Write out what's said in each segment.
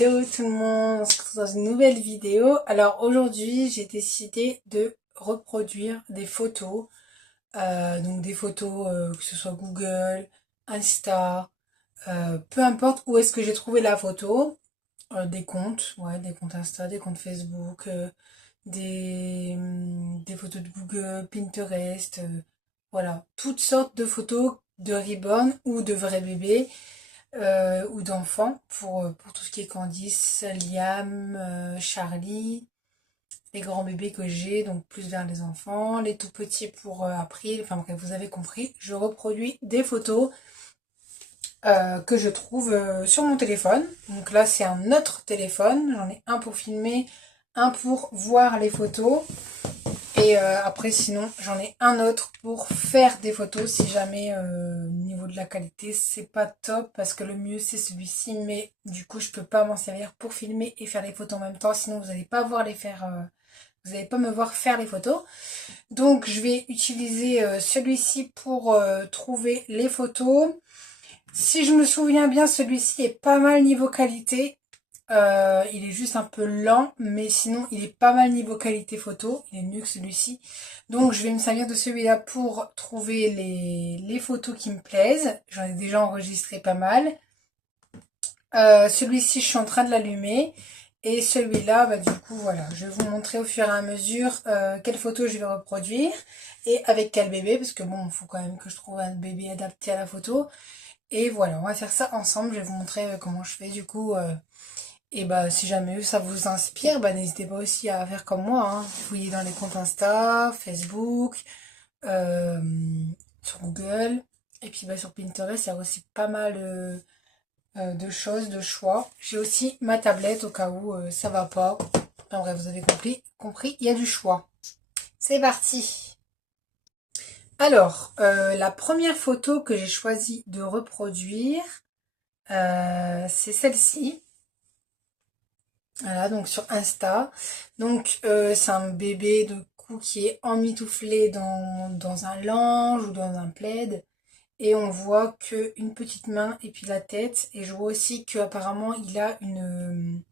Hello tout le monde, on se retrouve dans une nouvelle vidéo. Alors aujourd'hui j'ai décidé de reproduire des photos, donc des photos que ce soit Google, Insta, peu importe où est-ce que j'ai trouvé la photo, des comptes, ouais, des comptes Insta, des comptes Facebook, des photos de Google, Pinterest, voilà, toutes sortes de photos de reborn ou de vrais bébés ou d'enfants pour tout ce qui est Candice, Liam, Charlie, les grands bébés que j'ai, donc plus vers les enfants, les tout petits pour April, enfin bref, vous avez compris, je reproduis des photos que je trouve sur mon téléphone. Donc là, c'est un autre téléphone, j'en ai un pour filmer, un pour voir les photos. Et après, sinon, j'en ai un autre pour faire des photos si jamais au niveau de la qualité, c'est pas top parce que le mieux c'est celui-ci, mais du coup, je peux pas m'en servir pour filmer et faire les photos en même temps, sinon vous n'allez pas voir les faire, vous n'allez pas me voir faire les photos. Donc, je vais utiliser celui-ci pour trouver les photos. Si je me souviens bien, celui-ci est pas mal niveau qualité. Il est juste un peu lent, mais sinon il est pas mal niveau qualité photo, il est mieux que celui-ci. Donc je vais me servir de celui-là pour trouver les photos qui me plaisent. J'en ai déjà enregistré pas mal. Celui-ci je suis en train de l'allumer. Et celui-là, bah, du coup voilà, je vais vous montrer au fur et à mesure quelles photos je vais reproduire. Et avec quel bébé, parce que bon, il faut quand même que je trouve un bébé adapté à la photo. Et voilà, on va faire ça ensemble, je vais vous montrer comment je fais du coup. Et bah si jamais ça vous inspire, bah n'hésitez pas aussi à faire comme moi, hein. Fouillez dans les comptes Insta, Facebook, euh, sur Google. Et puis bah sur Pinterest, il y a aussi pas mal de choses, de choix. J'ai aussi ma tablette au cas où ça va pas. En vrai, vous avez compris, il y a du choix. C'est parti. Alors, la première photo que j'ai choisi de reproduire, c'est celle-ci. Voilà, donc sur Insta. Donc c'est un bébé de coup qui est emmitouflé dans un linge ou dans un plaid. Et on voit que une petite main et puis la tête. Et je vois aussi qu'apparemment il a une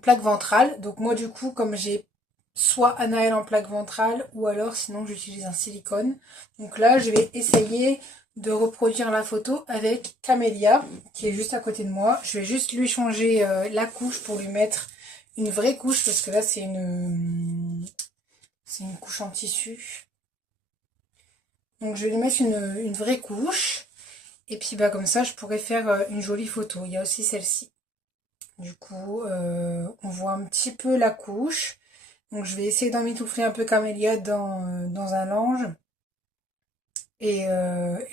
plaque ventrale. Donc moi du coup comme j'ai soit Anaël en plaque ventrale ou alors sinon j'utilise un silicone. Donc là je vais essayer de reproduire la photo avec Camélia qui est juste à côté de moi. Je vais juste lui changer la couche pour lui mettre une vraie couche parce que là c'est une couche en tissu. Donc je vais lui mettre une vraie couche et puis bah comme ça je pourrais faire une jolie photo. Il y a aussi celle-ci. Du coup on voit un petit peu la couche. Donc je vais essayer d'emmitoufler un peu Camélia dans un linge. Et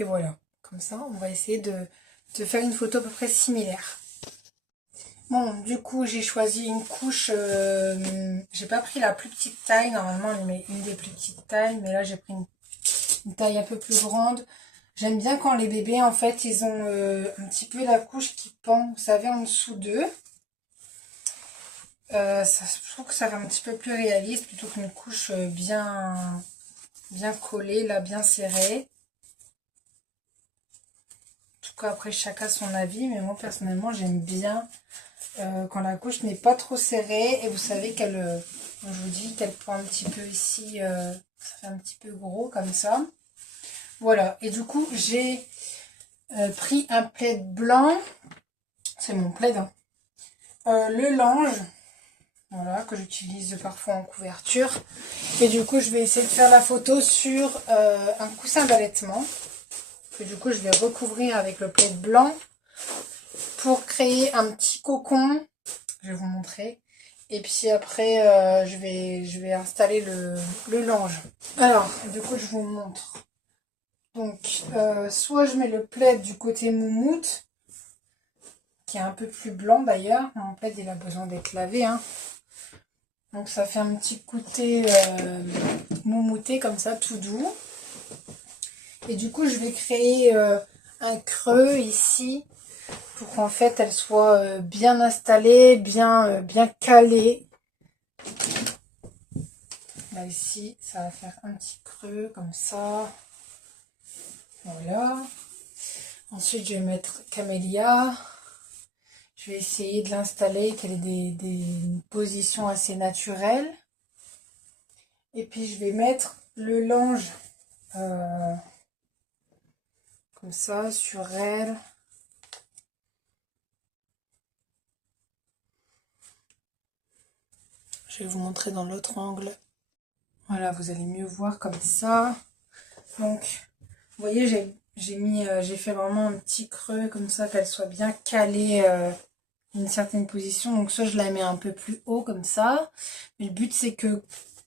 voilà. Comme ça, on va essayer de faire une photo à peu près similaire. Bon, du coup, j'ai choisi une couche. J'ai pas pris la plus petite taille. Normalement, on met une des plus petites tailles. Mais là, j'ai pris une taille un peu plus grande. J'aime bien quand les bébés, en fait, ils ont un petit peu la couche qui pend, vous savez, en dessous d'eux. Je trouve que ça fait un petit peu plus réaliste plutôt qu'une couche bien collée, là, bien serrée. En tout cas, après, chacun son avis, mais moi, personnellement, j'aime bien quand la couche n'est pas trop serrée. Et vous savez qu'elle, je vous dis qu'elle prend un petit peu ici, ça fait un petit peu gros, comme ça. Voilà, et du coup, j'ai pris un plaid blanc. C'est mon plaid, hein. Le linge, voilà, que j'utilise parfois en couverture. Et du coup, je vais essayer de faire la photo sur un coussin d'allaitement. Que du coup, je vais recouvrir avec le plaid blanc pour créer un petit cocon. Je vais vous montrer. Et puis après, je vais installer le linge. Alors, du coup, je vous montre. Donc, soit je mets le plaid du côté moumoute, qui est un peu plus blanc d'ailleurs. Mon plaid, il a besoin d'être lavé, hein. Donc, ça fait un petit côté moumouté comme ça, tout doux. Et du coup, je vais créer un creux ici pour qu'en fait, elle soit bien installée, bien calée. Là, ici, ça va faire un petit creux comme ça. Voilà. Ensuite, je vais mettre Camélia. Je Je vais essayer de l'installer, qu'elle ait des positions assez naturelles. Et puis je vais mettre le linge comme ça sur elle. Je vais vous montrer dans l'autre angle. Voilà, vous allez mieux voir comme ça. Donc, vous voyez, j'ai fait vraiment un petit creux comme ça, qu'elle soit bien calée une certaine position. Donc, soit je la mets un peu plus haut comme ça. Mais le but, c'est que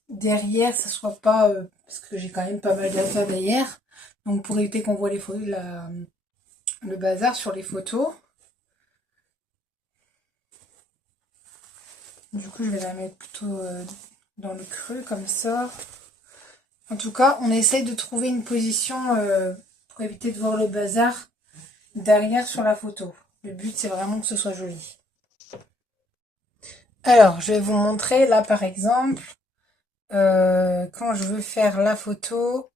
derrière, ça soit pas... parce que j'ai quand même pas mal d'affaires derrière. Donc, pour éviter qu'on voit les photos, le bazar sur les photos. Du coup, je vais la mettre plutôt dans le creux comme ça. En tout cas, on essaye de trouver une position pour éviter de voir le bazar derrière sur la photo. Le but, c'est vraiment que ce soit joli. Alors, je vais vous montrer là, par exemple, quand je veux faire la photo.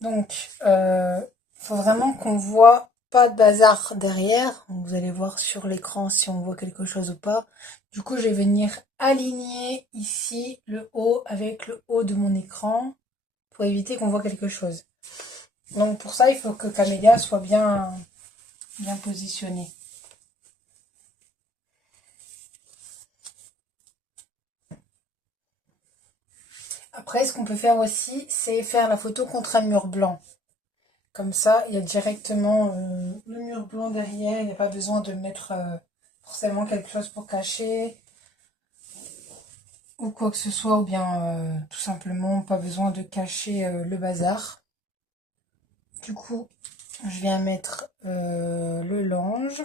Donc, faut vraiment qu'on voit pas de bazar derrière. Vous allez voir sur l'écran si on voit quelque chose ou pas. Du coup, je vais venir aligner ici le haut avec le haut de mon écran pour éviter qu'on voit quelque chose. Donc pour ça, il faut que Camélia soit bien positionnée. Après, ce qu'on peut faire aussi, c'est faire la photo contre un mur blanc. Comme ça, il y a directement le mur blanc derrière. Il n'y a pas besoin de mettre forcément quelque chose pour cacher ou quoi que ce soit. Ou bien tout simplement, pas besoin de cacher le bazar. Du coup, je viens mettre le linge.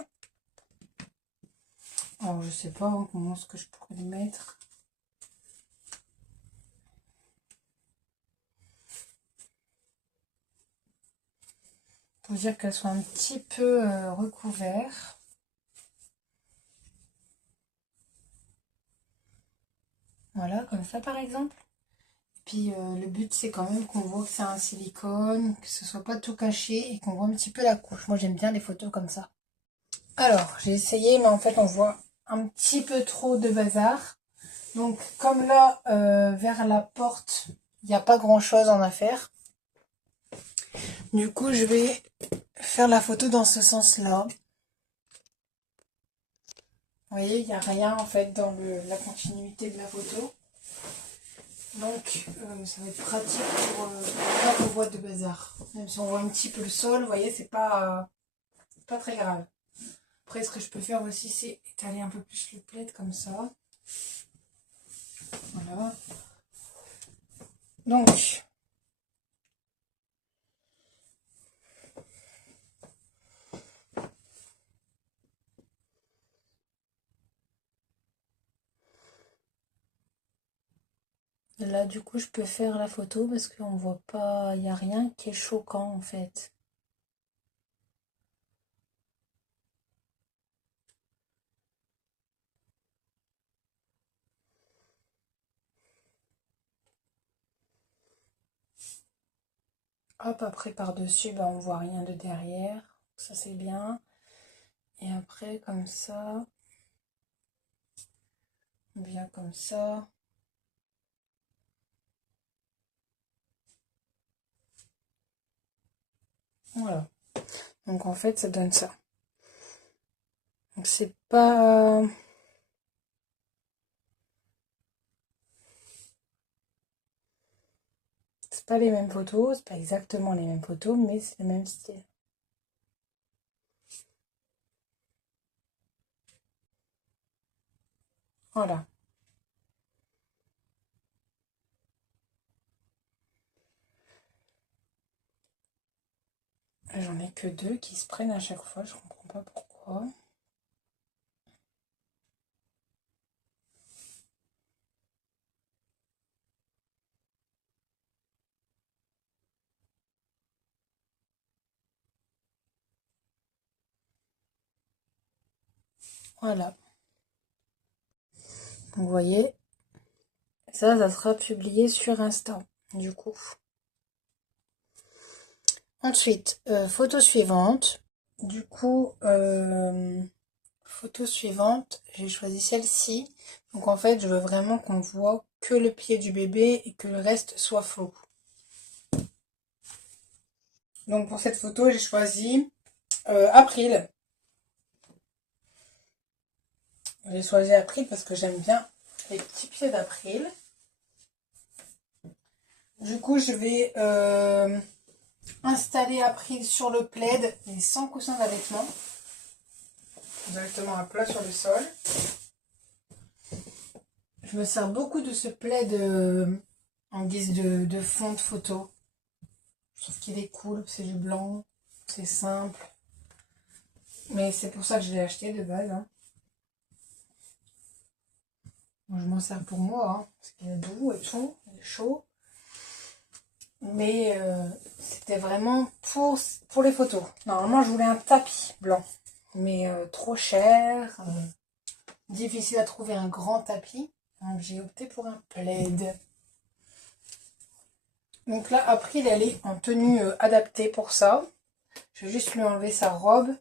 Alors, je sais pas comment est-ce que je pourrais le mettre. Pour dire qu'elle soit un petit peu recouverte. Voilà, comme ça par exemple. Puis le but c'est quand même qu'on voit que c'est un silicone, que ce soit pas tout caché et qu'on voit un petit peu la couche. Moi j'aime bien les photos comme ça. Alors j'ai essayé mais en fait on voit un petit peu trop de bazar. Donc comme là vers la porte il n'y a pas grand chose en affaire. Du coup je vais faire la photo dans ce sens là. Vous voyez il n'y a rien en fait dans la continuité de la photo. Donc, ça va être pratique pour pas qu'on voit de bazar. Même si on voit un petit peu le sol, vous voyez, c'est pas très grave. Après, ce que je peux faire aussi, c'est étaler un peu plus le plaid comme ça. Voilà. Donc, là, du coup, je peux faire la photo parce qu'on voit pas, il n'y a rien qui est choquant en fait. Hop, après par-dessus, bah, on voit rien de derrière. Ça, c'est bien. Et après, comme ça, bien comme ça. Voilà. Donc, en fait, ça donne ça. Donc, c'est pas... C'est pas les mêmes photos, c'est pas exactement les mêmes photos, mais c'est le même style. Voilà. J'en ai que deux qui se prennent à chaque fois, je comprends pas pourquoi. Voilà. Vous voyez, ça sera publié sur Insta, du coup. Ensuite, photo suivante. Du coup, photo suivante, j'ai choisi celle-ci. Donc en fait, je veux vraiment qu'on voit que le pied du bébé et que le reste soit flou. Donc pour cette photo, j'ai choisi April. J'ai choisi April parce que j'aime bien les petits pieds d'April. Du coup, je vais installer April sur le plaid, mais sans coussin d'allaitement. Directement à plat sur le sol. Je me sers beaucoup de ce plaid en guise de fond de photo. Je trouve qu'il est cool, c'est du blanc, c'est simple. Mais c'est pour ça que je l'ai acheté de base. Hein. Moi, je m'en sers pour moi, hein, parce qu'il est doux et tout, il est chaud. Mais c'était vraiment pour les photos. Normalement, je voulais un tapis blanc. Mais trop cher, difficile à trouver un grand tapis. Donc j'ai opté pour un plaid. Donc là, April, elle est en tenue adaptée pour ça. Je vais juste lui enlever sa robe.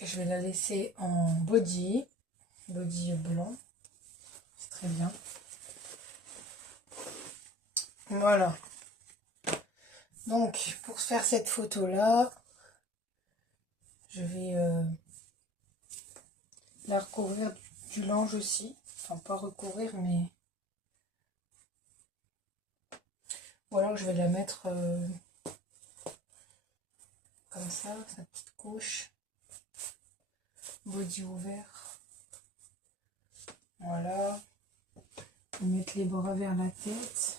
Et je vais la laisser en body blanc. C'est très bien. Voilà. Donc, pour faire cette photo-là, je vais la recouvrir du linge aussi. Enfin, pas recouvrir, mais... Ou alors, je vais la mettre comme ça, sa petite couche. Body ouvert. Voilà. Mettre les bras vers la tête.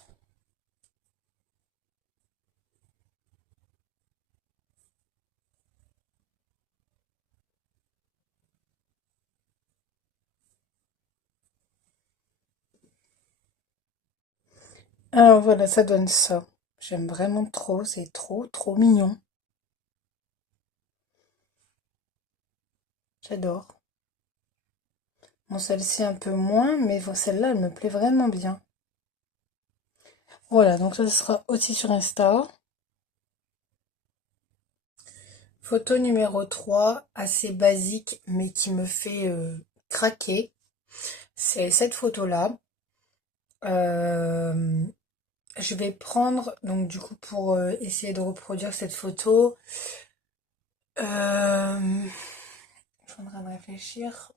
Alors voilà, ça donne ça. J'aime vraiment trop, c'est trop mignon. J'adore. Bon, celle-ci un peu moins, mais celle-là, elle me plaît vraiment bien. Voilà, donc ça sera aussi sur Insta. Photo numéro 3, assez basique, mais qui me fait craquer. C'est cette photo-là. Euh, je vais prendre, donc du coup, pour essayer de reproduire cette photo, je suis en train de réfléchir.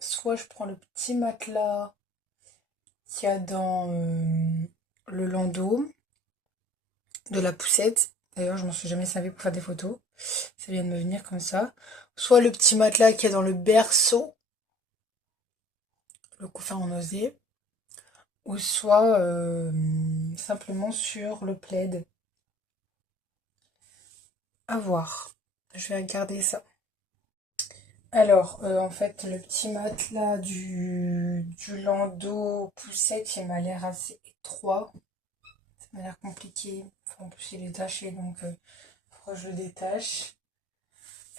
Soit je prends le petit matelas qu'il y a dans le landau de la poussette. D'ailleurs, je m'en suis jamais servi pour faire des photos. Ça vient de me venir comme ça. Soit le petit matelas qu'il y a dans le berceau, le coussin en osier. Ou soit simplement sur le plaid. À voir. Je vais regarder ça. Alors, en fait, le petit matelas du landau poussette, il m'a l'air assez étroit. Ça m'a l'air compliqué. Enfin, en plus, il est taché, donc faut que je le détache.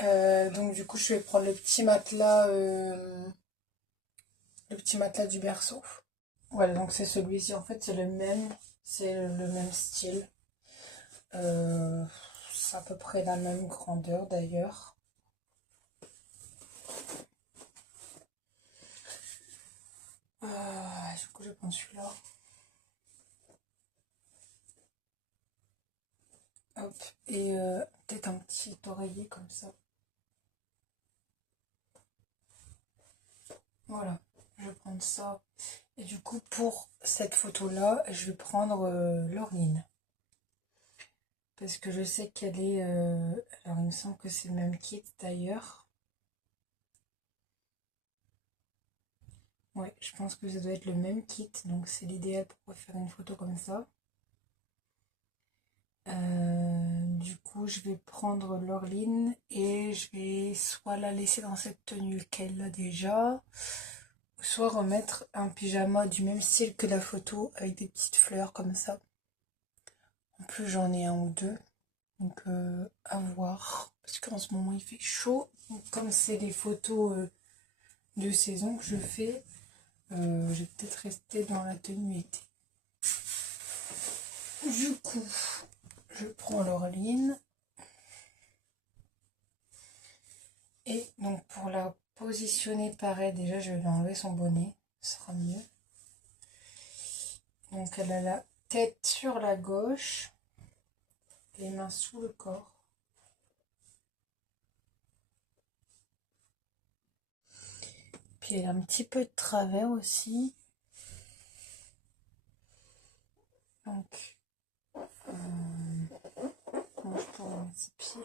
Donc, du coup, je vais prendre le petit matelas du berceau. Voilà, donc c'est celui-ci. En fait, c'est le même style. Euh, c'est à peu près la même grandeur d'ailleurs. Du coup, je prends celui-là. Hop. Et peut-être un petit oreiller comme ça. Voilà. Je vais prendre ça. Et du coup, pour cette photo-là, je vais prendre l'Orline. Parce que je sais qu'elle est... alors, il me semble que c'est le même kit d'ailleurs. Ouais, je pense que ça doit être le même kit. Donc, c'est l'idéal pour faire une photo comme ça. Du coup, je vais prendre l'Orline et je vais soit la laisser dans cette tenue qu'elle a déjà, soit remettre un pyjama du même style que la photo avec des petites fleurs comme ça. En plus, j'en ai un ou deux, donc à voir. Parce qu'en ce moment, il fait chaud. Donc, comme c'est des photos de saison que je fais, je vais peut-être rester dans la tenue été. Du coup, je prends l'Orline. Et donc pour la positionner pareil, déjà je vais lui enlever son bonnet, ce sera mieux. Donc elle a la tête sur la gauche, les mains sous le corps. Puis elle a un petit peu de travers aussi. Donc, comment je pourrais mettre ses pieds?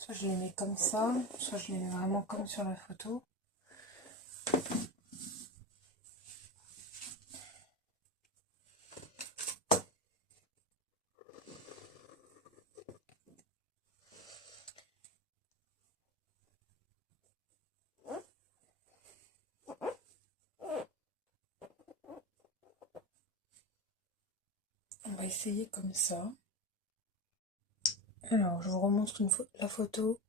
Soit je les mets comme ça, soit je les mets vraiment comme sur la photo. On va essayer comme ça. Alors, je vous remontre la photo.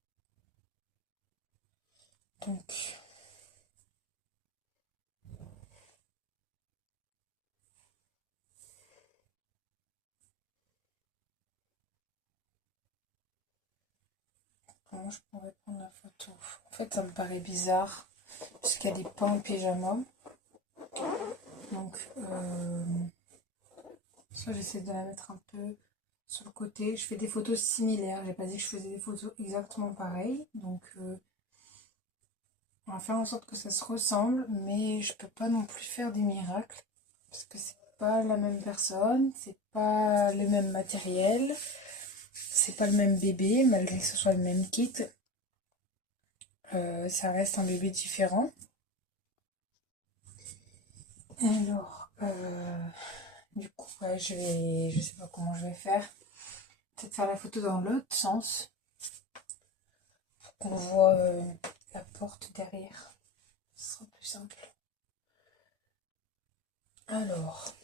Donc, comment je pourrais prendre la photo? En fait, ça me paraît bizarre, parce qu'elle n'est pas en pyjama. Donc, ça, j'essaie de la mettre un peu sur le côté. Je fais des photos similaires. J'ai pas dit que je faisais des photos exactement pareilles. Donc, on va faire en sorte que ça se ressemble. Mais je peux pas non plus faire des miracles. Parce que c'est pas la même personne. C'est pas le même matériel. C'est pas le même bébé, malgré que ce soit le même kit. Ça reste un bébé différent. Alors, du coup, ouais, je sais pas comment je vais faire. Peut-être faire la photo dans l'autre sens. Pour qu'on voit la porte derrière. Ce sera plus simple. Alors,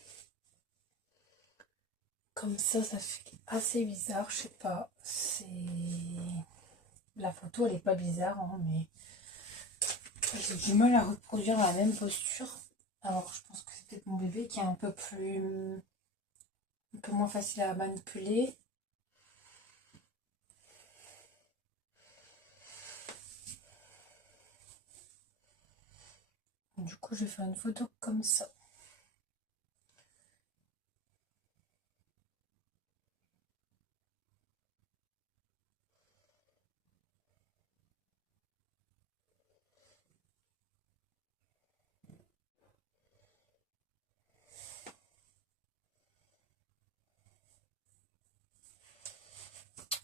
comme ça fait assez bizarre. Je sais pas. La photo, elle est pas bizarre, hein, mais j'ai du mal à reproduire la même posture. Alors, je pense que c'est peut-être mon bébé qui est un peu moins facile à manipuler. Du coup, je vais faire une photo comme ça.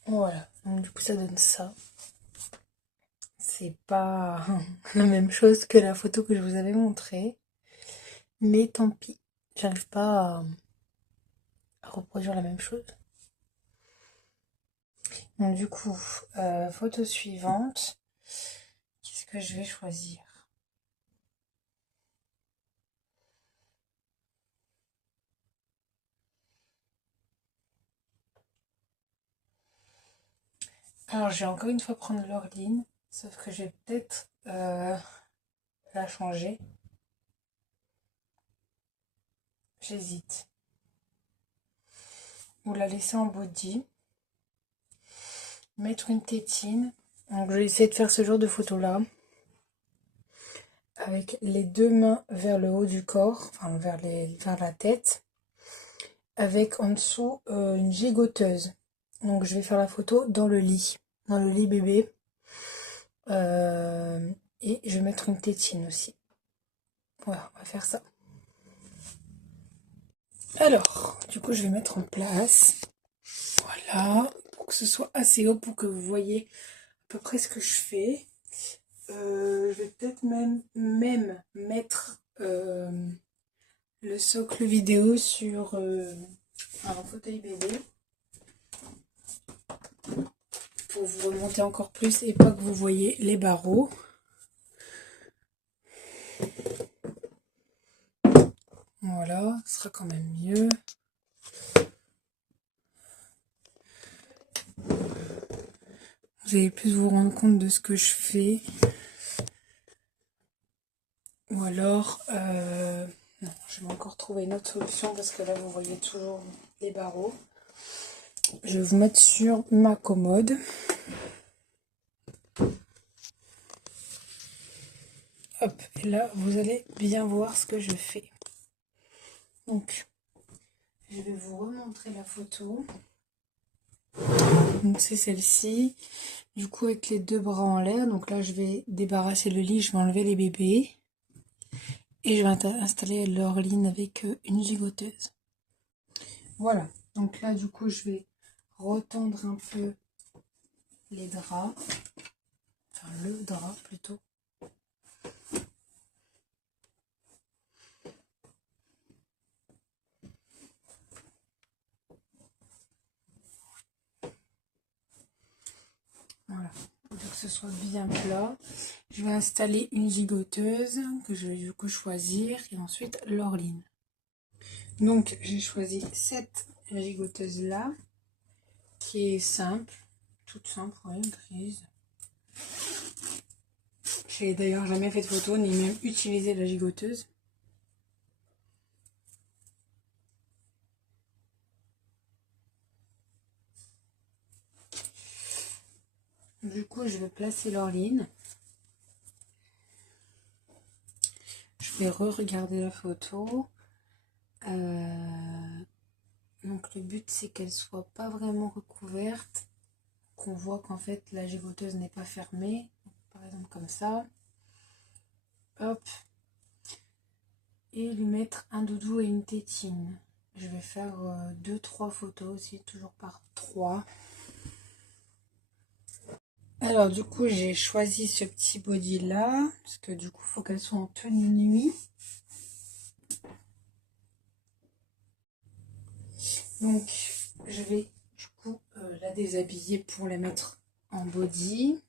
Voilà, donc du coup ça donne ça. C'est pas la même chose que la photo que je vous avais montrée. Mais tant pis, j'arrive pas à reproduire la même chose. Donc du coup, photo suivante. Qu'est-ce que je vais choisir? Alors je vais encore une fois prendre l'Orline, sauf que je vais peut-être la changer. J'hésite. Ou la laisser en body. Mettre une tétine. Donc je vais essayer de faire ce genre de photo là. Avec les deux mains vers le haut du corps, enfin vers la tête. Avec en dessous une gigoteuse. Donc je vais faire la photo dans le lit bébé. Et je vais mettre une tétine aussi. Voilà, on va faire ça. Alors, du coup, je vais mettre en place. Voilà, pour que ce soit assez haut pour que vous voyez à peu près ce que je fais. Je vais peut-être même mettre le socle vidéo sur un fauteuil bébé pour vous remonter encore plus et pas que vous voyez les barreaux. Voilà, ce sera quand même mieux. Vous allez plus vous rendre compte de ce que je fais. Ou alors, non, je vais encore trouver une autre solution parce que là, vous voyez toujours les barreaux. Je vais vous mettre sur ma commode. Hop, et là, vous allez bien voir ce que je fais. Donc, je vais vous remontrer la photo. Donc, c'est celle-ci. Du coup, avec les deux bras en l'air. Donc là, je vais débarrasser le lit, je vais enlever les bébés. Et je vais installer l'Orline avec une gigoteuse. Voilà. Donc là, du coup, je vais retendre un peu les draps. Enfin, le drap plutôt. Voilà. Pour que ce soit bien plat. Je vais installer une gigoteuse que je vais du coup choisir. Et ensuite, l'Orline. Donc, j'ai choisi cette gigoteuse-là. Qui est simple. Toute simple, ouais, grise. J'ai d'ailleurs jamais fait de photo, ni même utilisé la gigoteuse. Du coup, je vais placer l'Orline. Je vais re-regarder la photo. Donc le but, c'est qu'elle soit pas vraiment recouverte. Qu'on voit qu'en fait, la gigoteuse n'est pas fermée. Par exemple, comme ça. Hop. Et lui mettre un doudou et une tétine. Je vais faire 2-3 photos aussi, toujours par 3. Alors du coup, j'ai choisi ce petit body là. Parce que du coup, il faut qu'elle soit en tenue nuit. Donc, je vais du coup la déshabiller pour la mettre en body.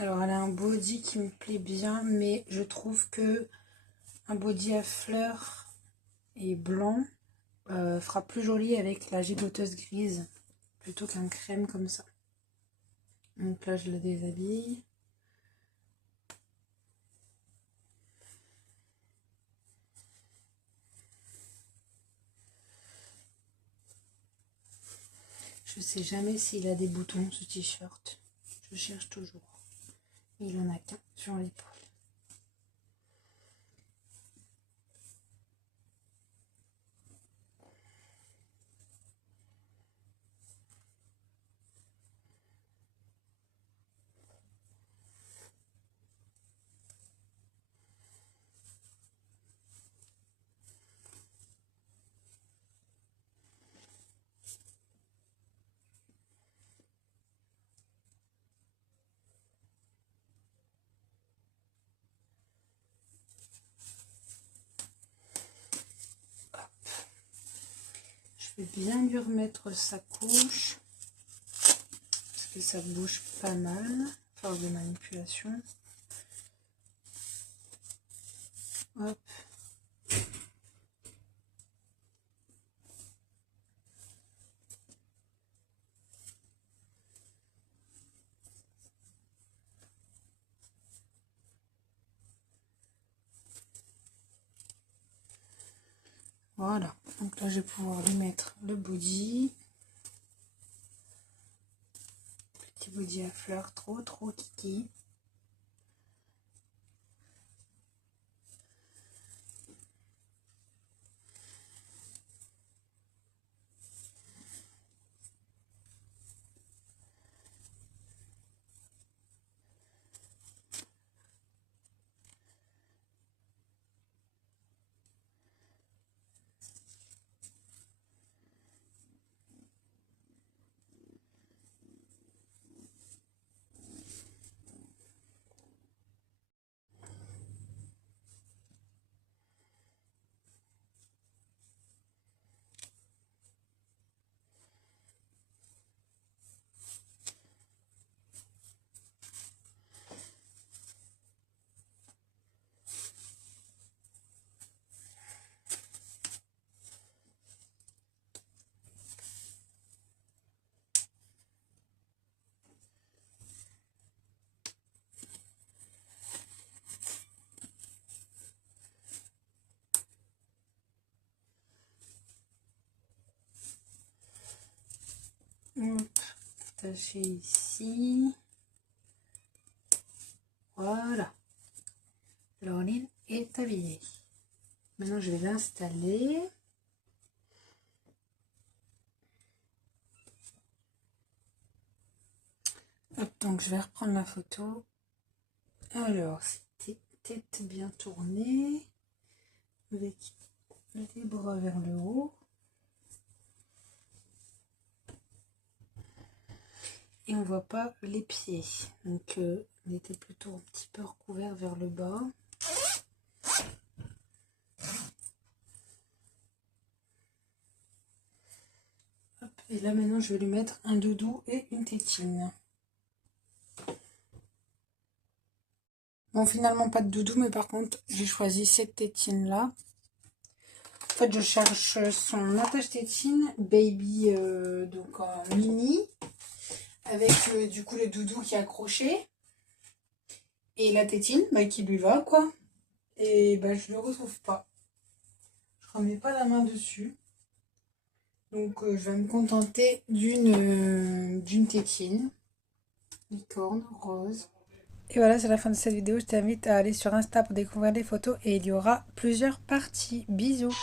Alors, elle a un body qui me plaît bien, mais je trouve que un body à fleurs et blanc fera plus joli avec la gigoteuse grise plutôt qu'un crème comme ça. Donc là, je la déshabille. Je sais jamais s'il a des boutons, ce t-shirt. Je cherche toujours. Il en a qu'un sur l'épaule. Je vais bien lui remettre sa couche. Parce que ça bouge pas mal. Force de manipulation. Hop. Voilà. Donc là, je vais pouvoir lui mettre le body. Petit body à fleurs. Trop, trop kiki. Hop, attacher ici. Voilà. Laureline est habillée. Maintenant, je vais l'installer. Hop, donc je vais reprendre la photo. Alors, c'était tête bien tournée, avec les bras vers le haut. Et on voit pas les pieds. Donc, on était plutôt un petit peu recouvert vers le bas. Hop, et là, maintenant, je vais lui mettre un doudou et une tétine. Bon, finalement, pas de doudou, mais par contre, j'ai choisi cette tétine-là. En fait, je cherche son attache-tétine baby, donc en mini, avec du coup le doudou qui est accroché. Et la tétine, bah, qui lui va, quoi. Et bah, je le retrouve pas. Je remets pas la main dessus. Donc, je vais me contenter d'une tétine. Licorne, rose. Et voilà, c'est la fin de cette vidéo. Je t'invite à aller sur Insta pour découvrir les photos et il y aura plusieurs parties. Bisous!